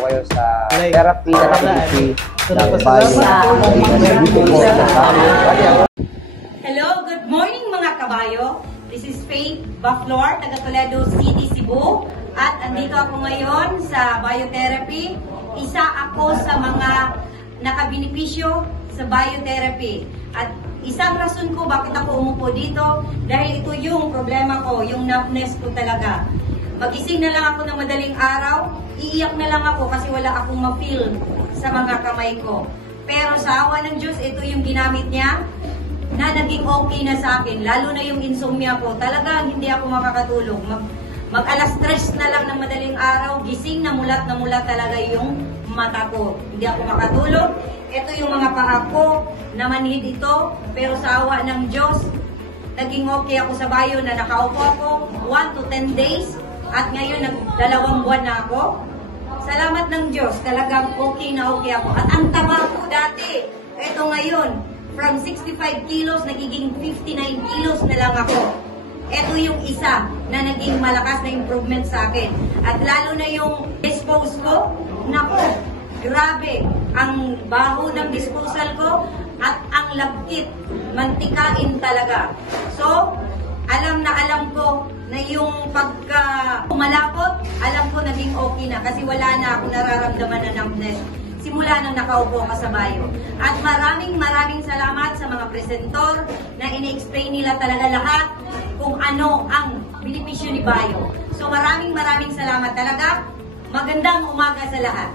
kayo sa therapy na community ng Bayo. Hello, good morning mga kabayo. This is Faith Baflor, taga Toledo City, Cebu. At andito ako ngayon sa biotherapy. Isa ako sa mga nakabinipisyo sa biotherapy. At isang rason ko bakit ako umupo dito, dahil ito yung problema ko, yung numbness ko talaga. Magising na lang ako ng madaling araw, iiyak na lang ako kasi wala akong ma-feel sa mga kamay ko. Pero sa awa ng Diyos, ito yung ginamit niya na naging okay na sa akin. Lalo na yung insomnia ko. Talagang hindi ako makakatulog. Mag-alas 3 na lang ng madaling araw, gising na mulat talaga yung mata ko. Hindi ako makatulog. Ito yung mga paa ko, namanhid ito. Pero sa awa ng Diyos, naging okay ako sa bayo na nakaupo ako 1 to 10 days. At ngayon, 2 buwan na ako. Salamat ng Diyos, talagang okay na okay ako. At ang taba ko dati, ito ngayon, from 65 kilos, nagiging 59 kilos na lang ako. Ito yung isa na naging malakas na improvement sa akin. At lalo na yung dispose ko, naku, grabe. Ang baho ng disposal ko at ang lagkit, mantikain talaga. So, alam ko na yung pagka malapot, alam ko naging okay na kasi wala na ako nararamdaman na numbness simula nang nakaupo ka sa bayo. At maraming salamat sa mga presentor na ini-explain nila talaga lahat kung ano ang benepisyo ni bayo. So maraming salamat talaga. Magandang umaga sa lahat.